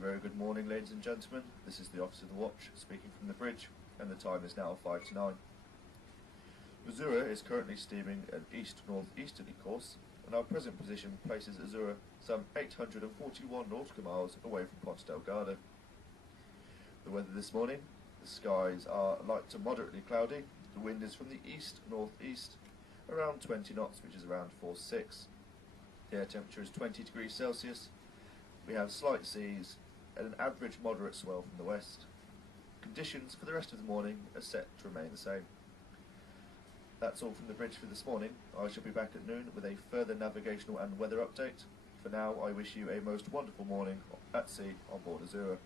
very good morning, ladies and gentlemen. This is the Officer of the Watch speaking from the bridge, and the time is now 5 to 9. Azura is currently steaming an east-northeasterly course, and our present position places Azura some 841 nautical miles away from Ponta Delgada. The weather this morning: the skies are light to moderately cloudy, the wind is from the east-northeast, around 20 knots, which is around force 6. The air temperature is 20 degrees Celsius. We have slight seas and an average moderate swell from the west. Conditions for the rest of the morning are set to remain the same. That's all from the bridge for this morning. I shall be back at noon with a further navigational and weather update. For now, I wish you a most wonderful morning at sea on board Azura.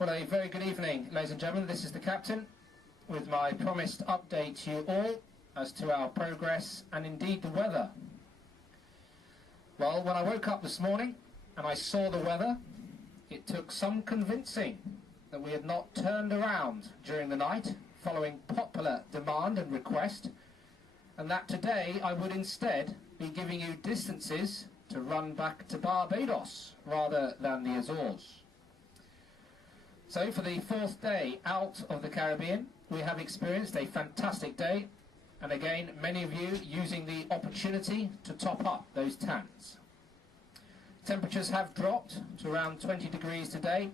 Well, a very good evening, ladies and gentlemen. This is the Captain with my promised update to you all as to our progress and indeed the weather. Well, when I woke up this morning and I saw the weather, it took some convincing that we had not turned around during the night following popular demand and request, and that today I would instead be giving you distances to run back to Barbados rather than the Azores. So for the fourth day out of the Caribbean, we have experienced a fantastic day, and again many of you using the opportunity to top up those tans. Temperatures have dropped to around 20 degrees today,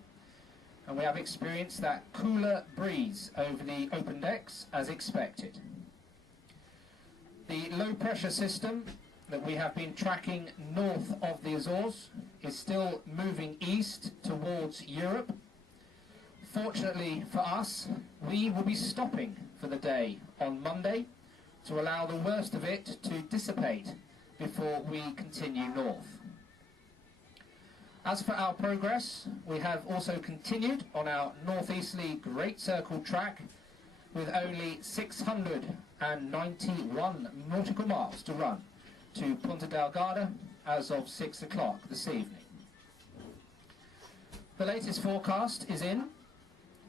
and we have experienced that cooler breeze over the open decks as expected. The low pressure system that we have been tracking north of the Azores is still moving east towards Europe. Fortunately for us, we will be stopping for the day on Monday to allow the worst of it to dissipate before we continue north. As for our progress, we have also continued on our northeasterly Great Circle track with only 691 nautical miles to run to Ponta Delgada as of 6 o'clock this evening. The latest forecast is in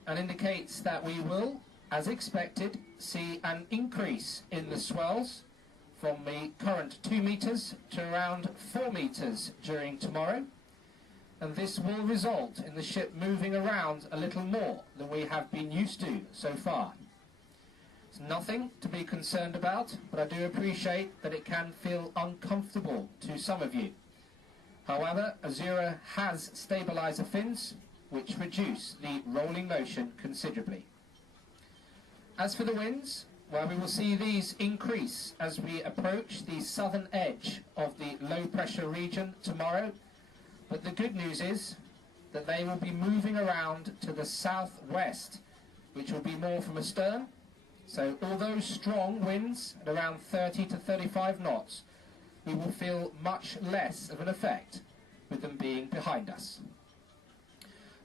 and indicates that we will, as expected, see an increase in the swells from the current 2 metres to around 4 metres during tomorrow, and this will result in the ship moving around a little more than we have been used to so far. It's nothing to be concerned about, but I do appreciate that it can feel uncomfortable to some of you. However, Azura has stabiliser fins which reduce the rolling motion considerably. As for the winds, well, we will see these increase as we approach the southern edge of the low pressure region tomorrow, but the good news is that they will be moving around to the southwest, which will be more from astern. So although strong winds at around 30 to 35 knots, we will feel much less of an effect with them being behind us.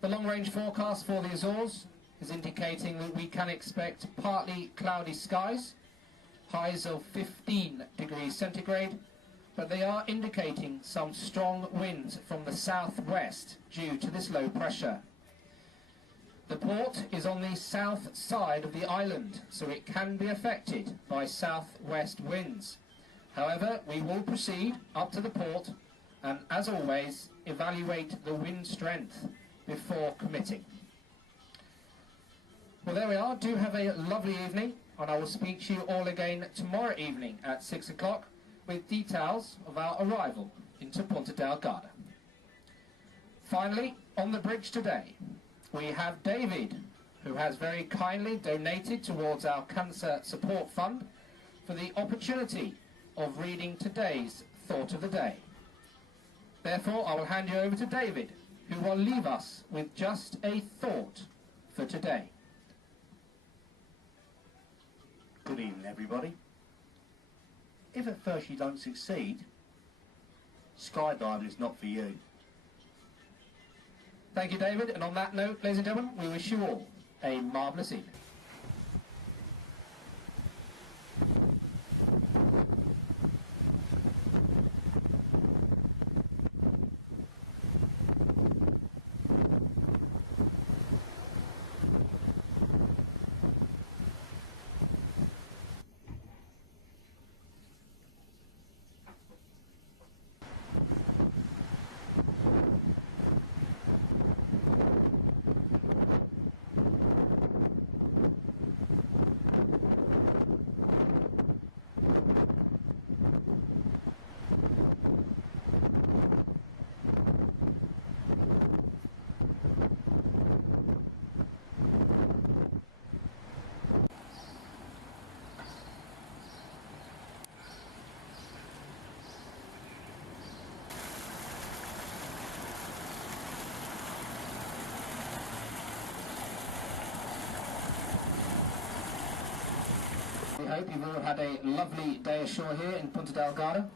The long-range forecast for the Azores is indicating that we can expect partly cloudy skies, highs of 15 degrees centigrade, but they are indicating some strong winds from the southwest due to this low pressure. The port is on the south side of the island, so it can be affected by southwest winds. However, we will proceed up to the port and, as always, evaluate the wind strength before committing. Well, there we are. Do have a lovely evening, and I will speak to you all again tomorrow evening at 6 o'clock with details of our arrival into Ponta Delgada. Finally, on the bridge today, we have David, who has very kindly donated towards our Cancer Support Fund for the opportunity of reading today's Thought of the Day. Therefore, I will hand you over to David, who will leave us with just a thought for today. Good evening, everybody. If at first you don't succeed, skydiving is not for you. Thank you, David, and on that note, ladies and gentlemen, we wish you all a marvellous evening. We hope you've all had a lovely day ashore here in Ponta Delgada.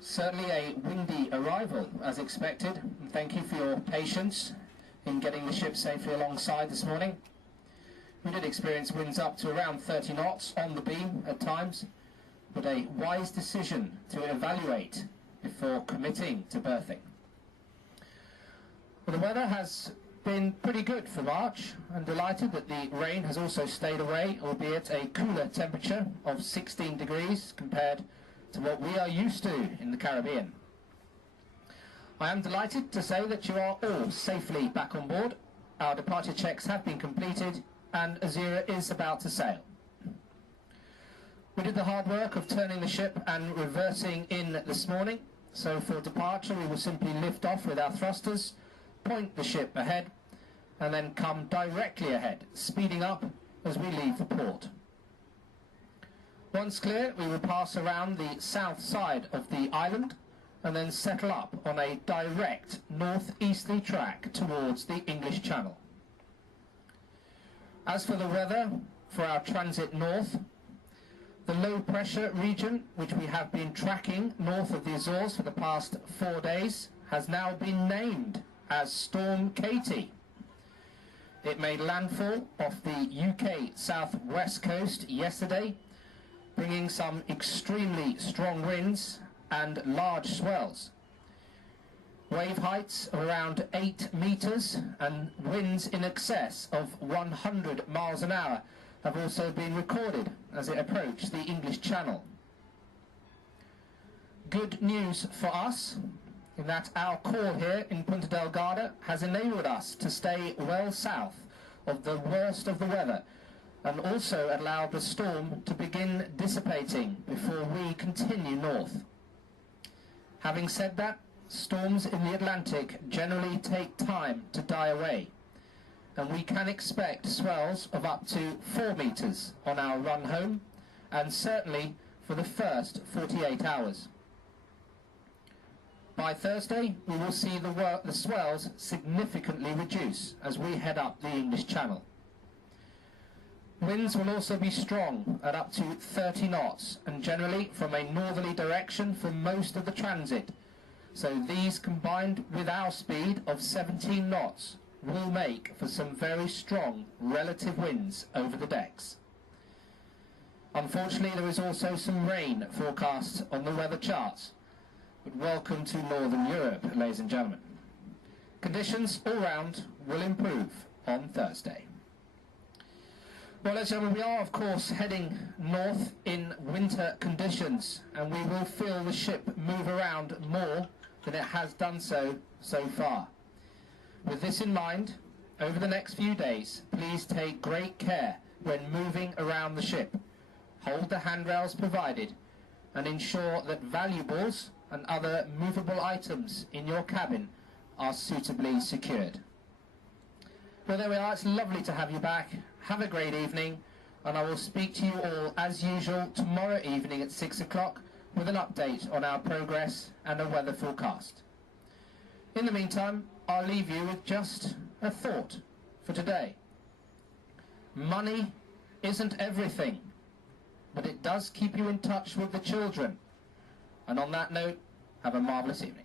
Certainly a windy arrival, as expected, and thank you for your patience in getting the ship safely alongside this morning. We did experience winds up to around 30 knots on the beam at times, but a wise decision to evaluate before committing to berthing. Well, the weather has been pretty good for March. I'm delighted that the rain has also stayed away, albeit a cooler temperature of 16 degrees compared to what we are used to in the Caribbean. I am delighted to say that you are all safely back on board. Our departure checks have been completed and Azura is about to sail. We did the hard work of turning the ship and reversing in this morning, so for departure we will simply lift off with our thrusters, point the ship ahead, and then come directly ahead, speeding up as we leave the port. Once clear, we will pass around the south side of the island and then settle up on a direct northeasterly track towards the English Channel. As for the weather, for our transit north, the low pressure region, which we have been tracking north of the Azores for the past 4 days, has now been named as Storm Katie. It made landfall off the UK southwest coast yesterday, bringing some extremely strong winds and large swells. Wave heights of around 8 metres and winds in excess of 100 miles an hour have also been recorded as it approached the English Channel. Good news for us in that our call here in Ponta Delgada has enabled us to stay well south of the worst of the weather and also allowed the storm to begin dissipating before we continue north. Having said that, storms in the Atlantic generally take time to die away, and we can expect swells of up to 4 metres on our run home, and certainly for the first 48 hours. By Thursday, we will see the swells significantly reduce as we head up the English Channel. Winds will also be strong at up to 30 knots and generally from a northerly direction for most of the transit. So these combined with our speed of 17 knots will make for some very strong relative winds over the decks. Unfortunately, there is also some rain forecast on the weather charts. But welcome to Northern Europe, ladies and gentlemen. Conditions all round will improve on Thursday. Well, ladies and gentlemen, we are of course heading north in winter conditions, and we will feel the ship move around more than it has done so far. With this in mind, over the next few days, please take great care when moving around the ship. Hold the handrails provided and ensure that valuables and other movable items in your cabin are suitably secured. Well, there we are. It's lovely to have you back. Have a great evening, and I will speak to you all as usual tomorrow evening at 6 o'clock with an update on our progress and a weather forecast. In the meantime, I'll leave you with just a thought for today. Money isn't everything, but it does keep you in touch with the children. And on that note, have a marvellous evening.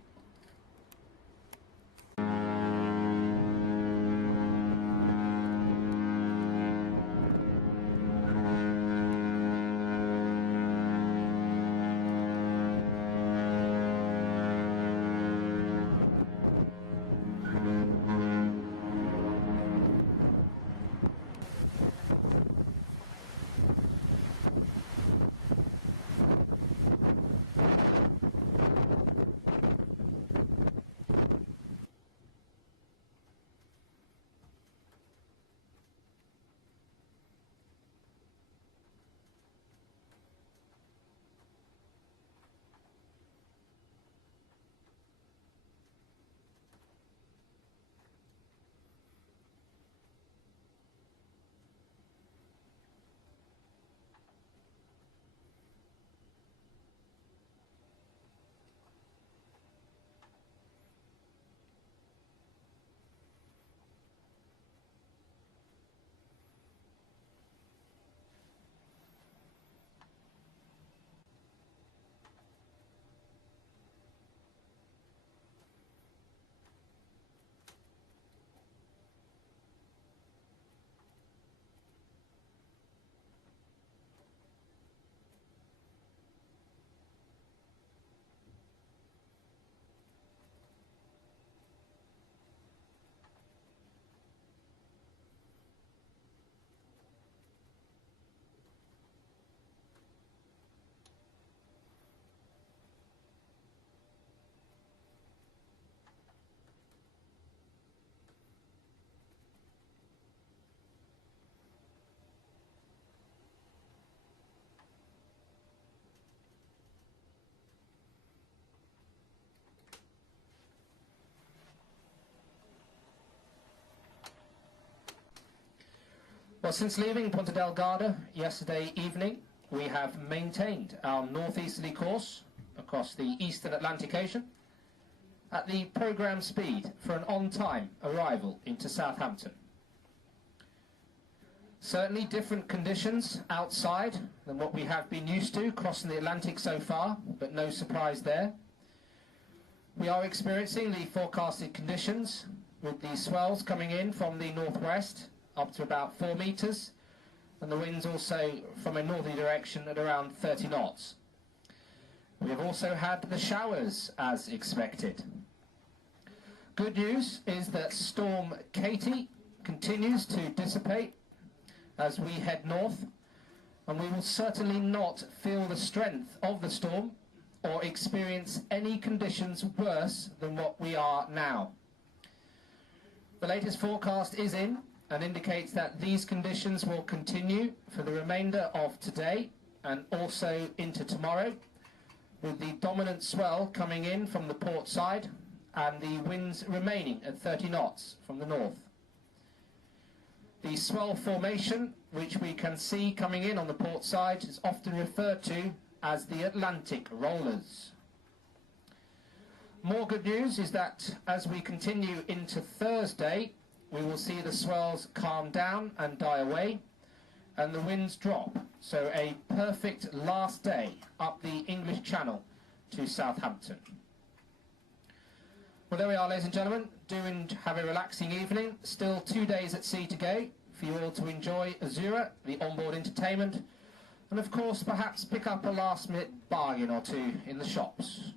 Well, since leaving Ponta Delgada yesterday evening, we have maintained our northeasterly course across the eastern Atlantic Ocean at the programme speed for an on-time arrival into Southampton. Certainly different conditions outside than what we have been used to crossing the Atlantic so far, but no surprise there. We are experiencing the forecasted conditions with the swells coming in from the northwest up to about 4 metres, and the winds also from a northerly direction at around 30 knots. We have also had the showers as expected. Good news is that Storm Katie continues to dissipate as we head north, and we will certainly not feel the strength of the storm or experience any conditions worse than what we are now. The latest forecast is in and indicates that these conditions will continue for the remainder of today and also into tomorrow, with the dominant swell coming in from the port side and the winds remaining at 30 knots from the north. The swell formation, which we can see coming in on the port side, is often referred to as the Atlantic rollers. More good news is that as we continue into Thursday, we will see the swells calm down and die away, and the winds drop. So a perfect last day up the English Channel to Southampton. Well, there we are, ladies and gentlemen. Do have a relaxing evening. Still 2 days at sea to go for you all to enjoy Azura, the onboard entertainment, and of course perhaps pick up a last-minute bargain or two in the shops.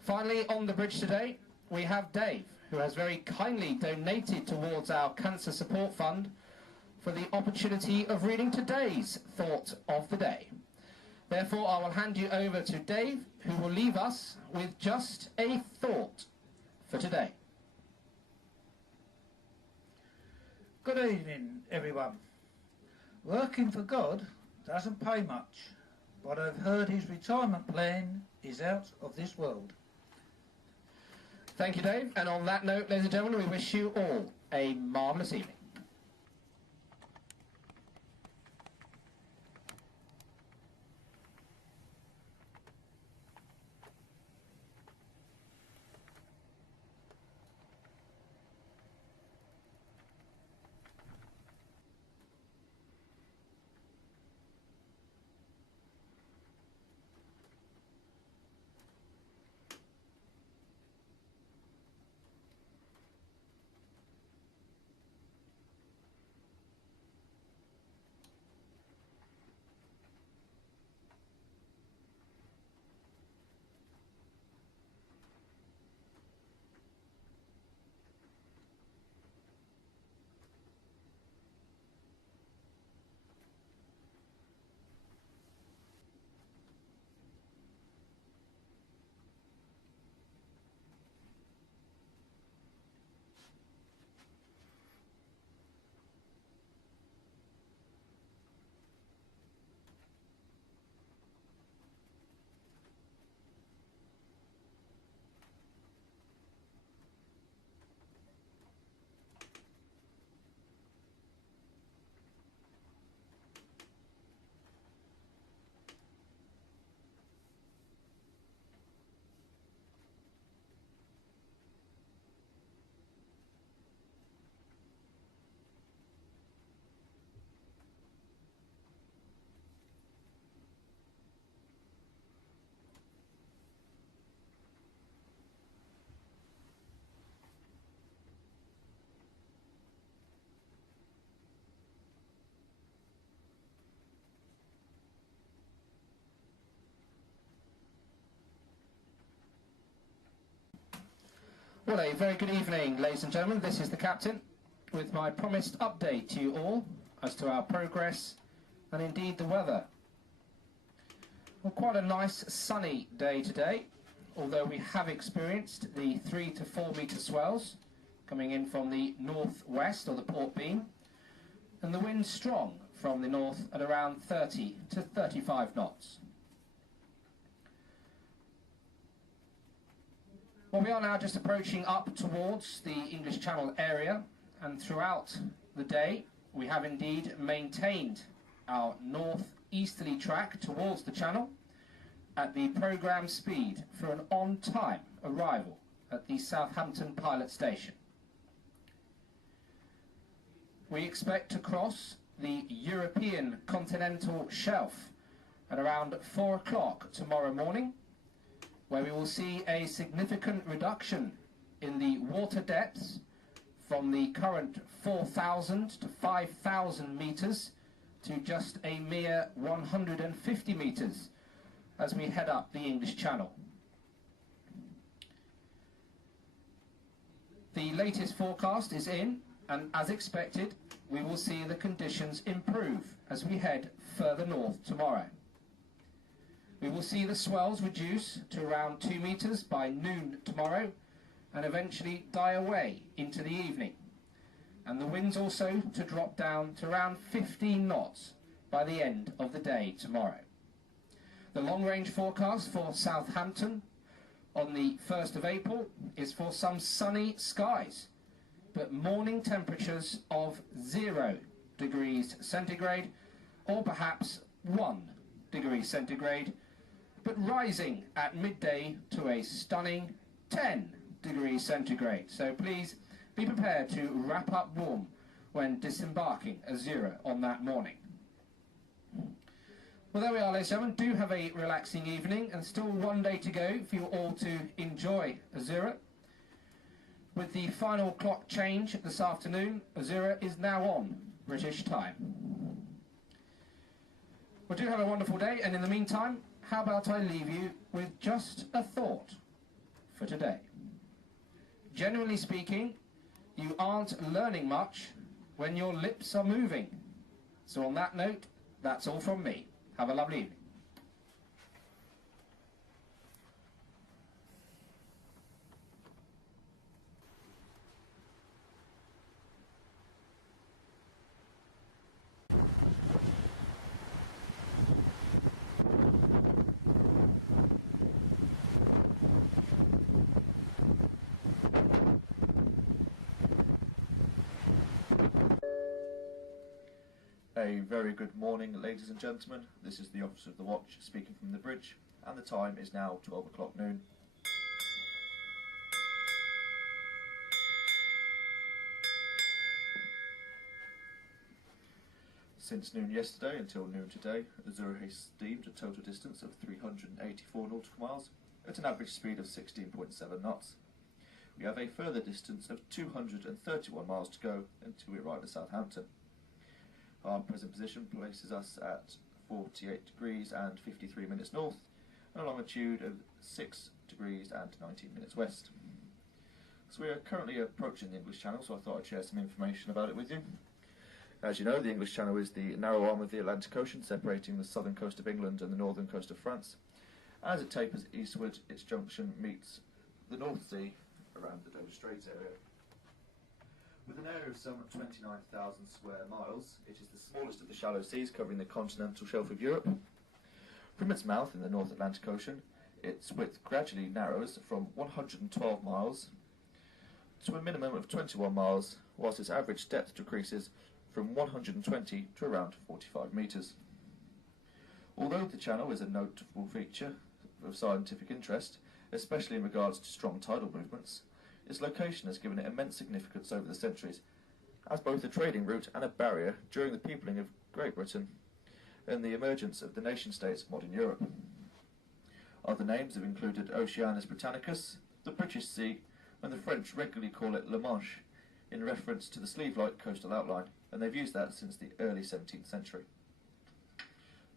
Finally, on the bridge today, we have Dave, who has very kindly donated towards our Cancer Support Fund for the opportunity of reading today's Thought of the Day. Therefore, I will hand you over to Dave, who will leave us with just a thought for today. Good evening, everyone. Working for God doesn't pay much, but I've heard his retirement plan is out of this world. Thank you, Dave. And on that note, ladies and gentlemen, we wish you all a marvellous evening. Well, a very good evening, ladies and gentlemen. This is the Captain with my promised update to you all as to our progress and indeed the weather. Well, quite a nice sunny day today, although we have experienced the 3 to 4 metre swells coming in from the northwest or the port beam, and the wind strong from the north at around 30 to 35 knots. Well, we are now just approaching up towards the English Channel area, and throughout the day we have indeed maintained our north-easterly track towards the Channel at the programme speed for an on-time arrival at the Southampton pilot station. We expect to cross the European continental shelf at around 4 o'clock tomorrow morning, where we will see a significant reduction in the water depths from the current 4,000 to 5,000 metres to just a mere 150 metres as we head up the English Channel. The latest forecast is in, and as expected, we will see the conditions improve as we head further north tomorrow. We will see the swells reduce to around 2 metres by noon tomorrow and eventually die away into the evening. And the winds also to drop down to around 15 knots by the end of the day tomorrow. The long-range forecast for Southampton on the 1st of April is for some sunny skies, but morning temperatures of 0 degrees centigrade or perhaps 1 degree centigrade, but rising at midday to a stunning 10 degrees centigrade. So please be prepared to wrap up warm when disembarking Azura on that morning. Well, there we are, ladies and gentlemen. Do have a relaxing evening and still one day to go for you all to enjoy Azura. With the final clock change this afternoon, Azura is now on British time. Well, do have a wonderful day, and in the meantime, how about I leave you with just a thought for today. Generally speaking, you aren't learning much when your lips are moving. So on that note, that's all from me. Have a lovely evening. A very good morning, ladies and gentlemen. This is the Officer of the Watch speaking from the bridge, and the time is now 12 o'clock noon. Since noon yesterday until noon today, Azura has steamed a total distance of 384 nautical miles at an average speed of 16.7 knots. We have a further distance of 231 miles to go until we arrive at Southampton. Our present position places us at 48 degrees and 53 minutes north, and a longitude of 6 degrees and 19 minutes west. So we are currently approaching the English Channel, so I thought I'd share some information about it with you. As you know, the English Channel is the narrow arm of the Atlantic Ocean, separating the southern coast of England and the northern coast of France. As it tapers eastward, its junction meets the North Sea around the Dover Straits area. With an area of some 29,000 square miles, it is the smallest of the shallow seas covering the continental shelf of Europe. From its mouth in the North Atlantic Ocean, its width gradually narrows from 112 miles to a minimum of 21 miles, whilst its average depth decreases from 120 to around 45 metres. Although the channel is a notable feature of scientific interest, especially in regards to strong tidal movements, its location has given it immense significance over the centuries, as both a trading route and a barrier during the peopling of Great Britain and the emergence of the nation-states of modern Europe. Other names have included Oceanus Britannicus, the British Sea, and the French regularly call it La Manche, in reference to the sleeve-like coastal outline, and they've used that since the early 17th century.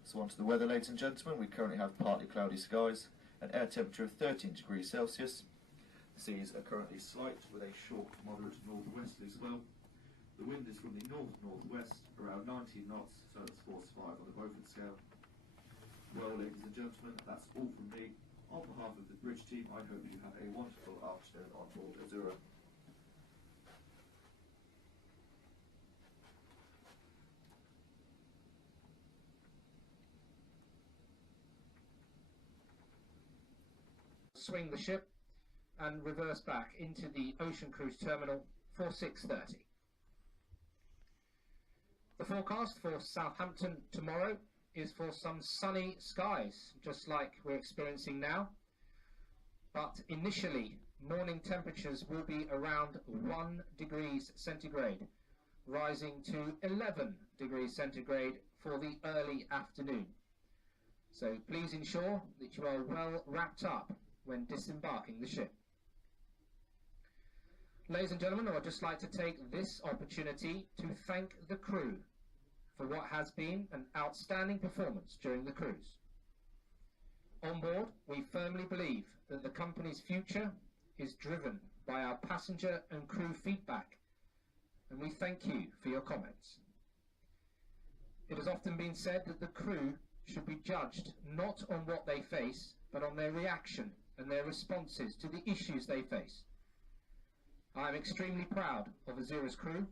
So on to the weather, ladies and gentlemen. We currently have partly cloudy skies, an air temperature of 13 degrees Celsius. The seas are currently slight with a short, moderate northwesterly swell. The wind is from the north-northwest, around 19 knots, so it's force 5 on the Beaufort scale. Well, ladies and gentlemen, that's all from me. On behalf of the bridge team, I hope you have a wonderful afternoon on board Azura. Swing the ship and reverse back into the Ocean Cruise Terminal for 6:30. The forecast for Southampton tomorrow is for some sunny skies, just like we're experiencing now. But initially, morning temperatures will be around 1 degrees centigrade, rising to 11 degrees centigrade for the early afternoon. So please ensure that you are well wrapped up when disembarking the ship. Ladies and gentlemen, I would just like to take this opportunity to thank the crew for what has been an outstanding performance during the cruise. On board, we firmly believe that the company's future is driven by our passenger and crew feedback, and we thank you for your comments. It has often been said that the crew should be judged not on what they face, but on their reaction and their responses to the issues they face. I am extremely proud of Azura's crew,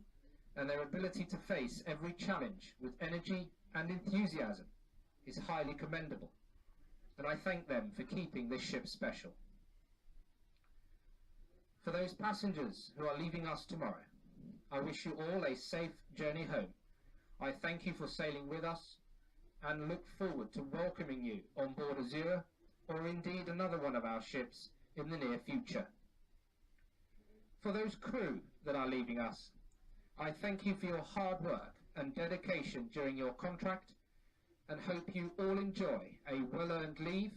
and their ability to face every challenge with energy and enthusiasm is highly commendable, and I thank them for keeping this ship special. For those passengers who are leaving us tomorrow, I wish you all a safe journey home. I thank you for sailing with us and look forward to welcoming you on board Azura, or indeed another one of our ships in the near future. For those crew that are leaving us, I thank you for your hard work and dedication during your contract, and hope you all enjoy a well-earned leave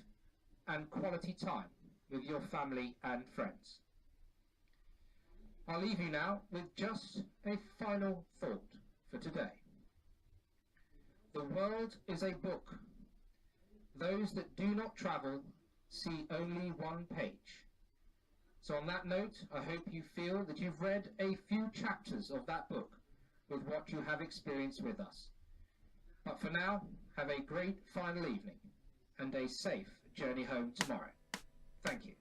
and quality time with your family and friends. I'll leave you now with just a final thought for today. The world is a book. Those that do not travel see only one page. So on that note, I hope you feel that you've read a few chapters of that book with what you have experienced with us. But for now, have a great final evening and a safe journey home tomorrow. Thank you.